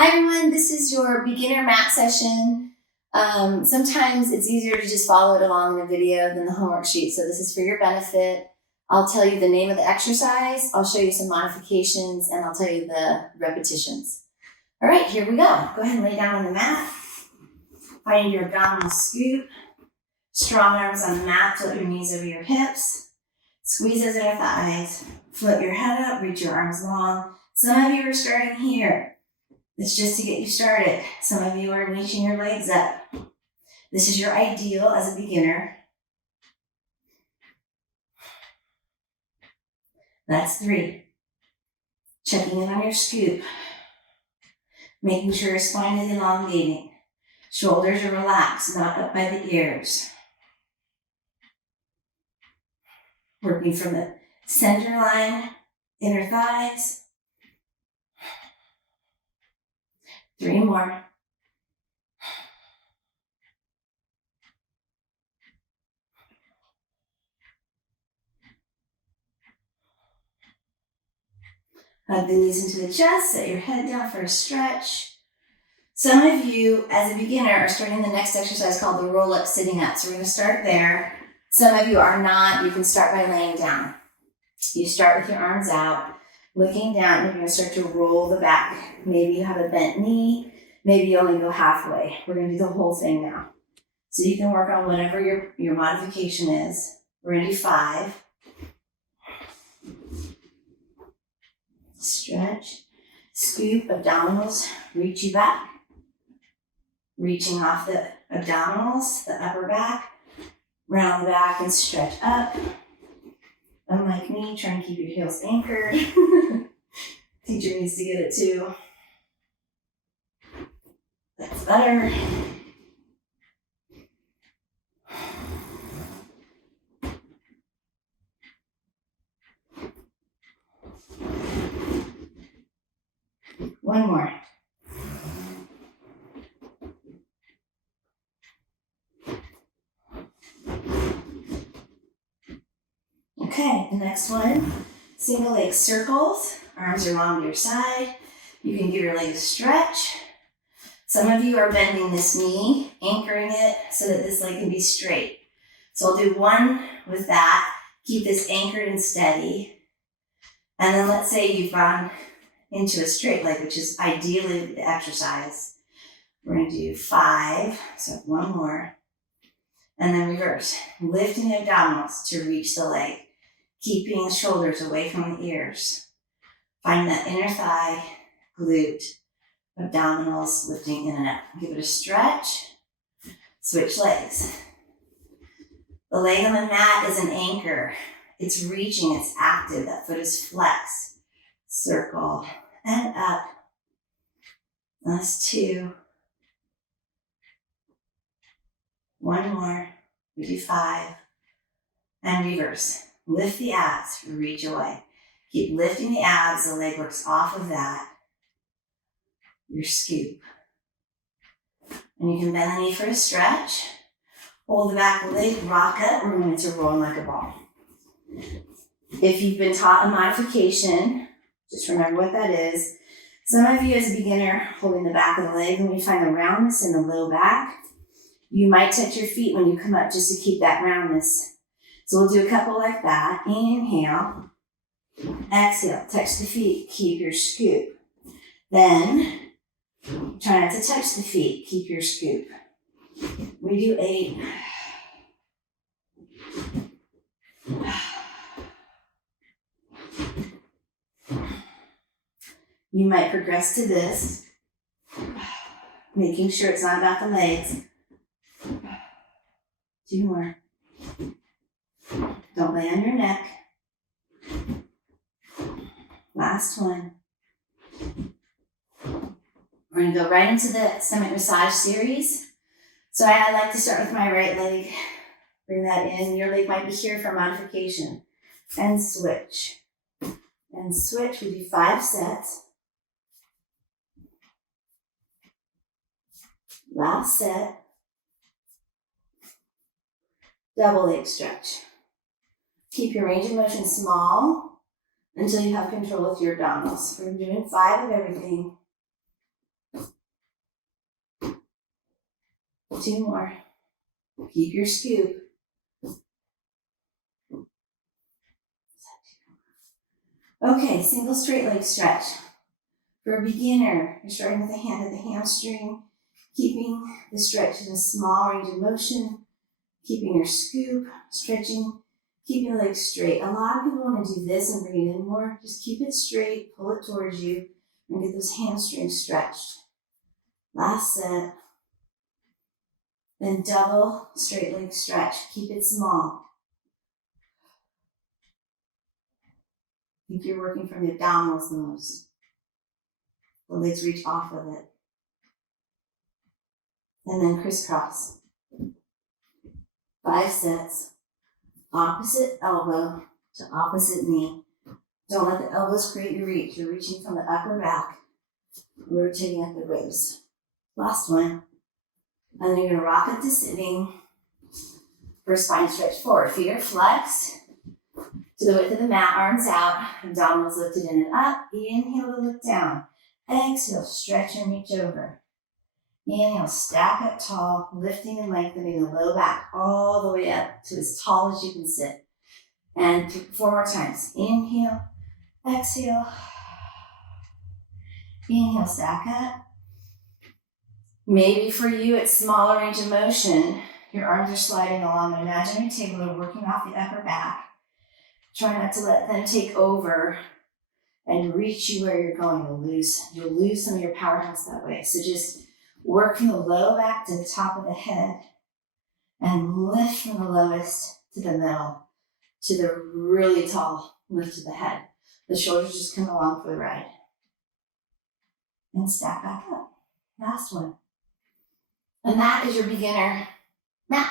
Hi everyone, this is your beginner mat session. Sometimes it's easier to just follow it along in a video than the homework sheet, so this is for your benefit. I'll tell you the name of the exercise, I'll show you some modifications, and I'll tell you the repetitions. All right, here we go. Go ahead and lay down on the mat. Find your abdominal scoop. Strong arms on the mat, flip your knees over your hips. Squeeze those inner thighs. Flip your head up, reach your arms long. Some of you are starting here. It's just to get you started. Some of you are reaching your legs up. This is your ideal as a beginner. That's 3. Checking in on your scoop. Making sure your spine is elongating. Shoulders are relaxed, not up by the ears. Working from the center line, inner thighs. 3 more. Hug the knees into the chest, set your head down for a stretch. Some of you, as a beginner, are starting the next exercise called the roll-up sitting up. So we're going to start there. Some of you are not. You can start by laying down. You start with your arms out, looking down, and you're going to start to roll the back. Maybe you have a bent knee. Maybe you only go halfway. We're going to do the whole thing now. So you can work on whatever your modification is. We're going to do 5. Stretch. Scoop, abdominals, reach you back. Reaching off the abdominals, the upper back. Round the back and stretch up. Unlike me, try and keep your heels anchored. Teacher needs to get it too. That's better. One more. Okay, the next one, single leg circles. Arms are long to your side. You can give your leg a stretch. Some of you are bending this knee, anchoring it so that this leg can be straight. So I'll do one with that. Keep this anchored and steady. And then let's say you've gone into a straight leg, which is ideally the exercise. We're going to do 5, so 1 more. And then reverse. Lifting the abdominals to reach the leg. Keeping the shoulders away from the ears. Find that inner thigh, glute, abdominals lifting in and up. Give it a stretch. Switch legs. The leg on the mat is an anchor. It's reaching, it's active. That foot is flexed. Circle and up. That's 2. 1 more. We do 5. And reverse. Lift the abs, reach away. Keep lifting the abs, the leg works off of that. Your scoop. And you can bend the knee for a stretch. Hold the back leg, rock up. We're going to roll like a ball. If you've been taught a modification, just remember what that is. Some of you as a beginner, holding the back of the leg, when you find the roundness in the low back, you might touch your feet when you come up just to keep that roundness. So we'll do a couple like that. Inhale. Exhale. Touch the feet. Keep your scoop. Then, try not to touch the feet. Keep your scoop. We do 8. You might progress to this, making sure it's not about the legs. 2 more. Don't lay on your neck. Last one. We're going to go right into the stomach massage series. So I like to start with my right leg. Bring that in. Your leg might be here for modification. And switch. And switch. We do 5 sets. Last set. Double leg stretch. Keep your range of motion small until you have control with your abdominals. We're doing 5 of everything. 2 more. Keep your scoop. Okay, single straight leg stretch. For a beginner, you're starting with the hand at the hamstring, keeping the stretch in a small range of motion, keeping your scoop, stretching, keeping the legs straight. A lot of people want to do this and bring it in more. Just keep it straight, pull it towards you, and get those hamstrings stretched. Last set. Then double straight leg stretch. Keep it small. I think you're working from the abdominals the most. The legs reach off of it. And then crisscross. 5 sets. Opposite elbow to opposite knee. Don't let the elbows create your reach. You're reaching from the upper back, rotating at the ribs. Last one. And then you're going to rock it to sitting for a spine stretch forward. Feet are flexed to the width of the mat, arms out, abdominals lifted in and up. Inhale to look down. Exhale, stretch and reach over. Inhale, stack up tall, lifting and lengthening the low back all the way up to as tall as you can sit. And 4 more times. Inhale, exhale. Inhale, stack up. Maybe for you, it's smaller range of motion. Your arms are sliding along an imaginary table. They're working off the upper back. Try not to let them take over and reach you where you're going. You'll lose some of your powerhouse that way. So just work from the low back to the top of the head and lift from the lowest to the middle to the really tall lift to the head. The shoulders just come along for the ride. And stack back up. Last one. And that is your beginner mat.